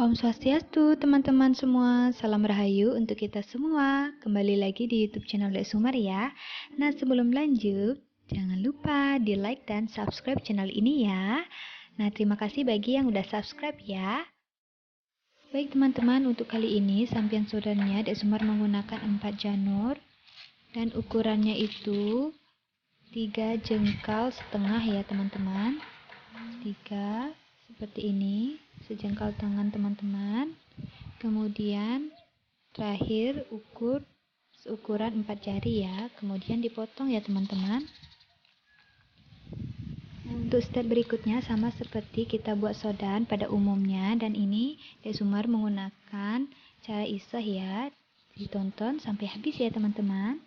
Om Swastiastu, teman-teman semua. Salam rahayu untuk kita semua. Kembali lagi di YouTube channel Dek Sumar ya. Nah, sebelum lanjut, jangan lupa di like dan subscribe channel ini ya. Nah, terima kasih bagi yang udah subscribe ya. Baik teman-teman, untuk kali ini sampian sodannya Dek Sumar menggunakan 4 janur dan ukurannya itu 3 jengkal setengah ya teman-teman. 3 seperti ini, sejengkal tangan teman-teman. Kemudian terakhir ukur seukuran 4 jari ya, kemudian dipotong ya teman-teman. Untuk step berikutnya sama seperti kita buat sodan pada umumnya, dan ini Dek Sumar menggunakan cara isah ya. Ditonton sampai habis ya teman-teman.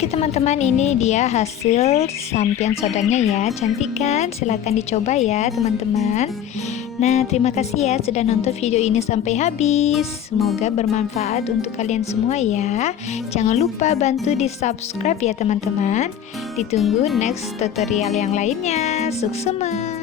Oke teman-teman, ini dia hasil sampian sodannya ya. Cantik kan? Silahkan dicoba ya teman-teman. Nah, terima kasih ya sudah nonton video ini sampai habis. Semoga bermanfaat untuk kalian semua ya. Jangan lupa bantu di subscribe ya teman-teman. Ditunggu next tutorial yang lainnya. Sukses!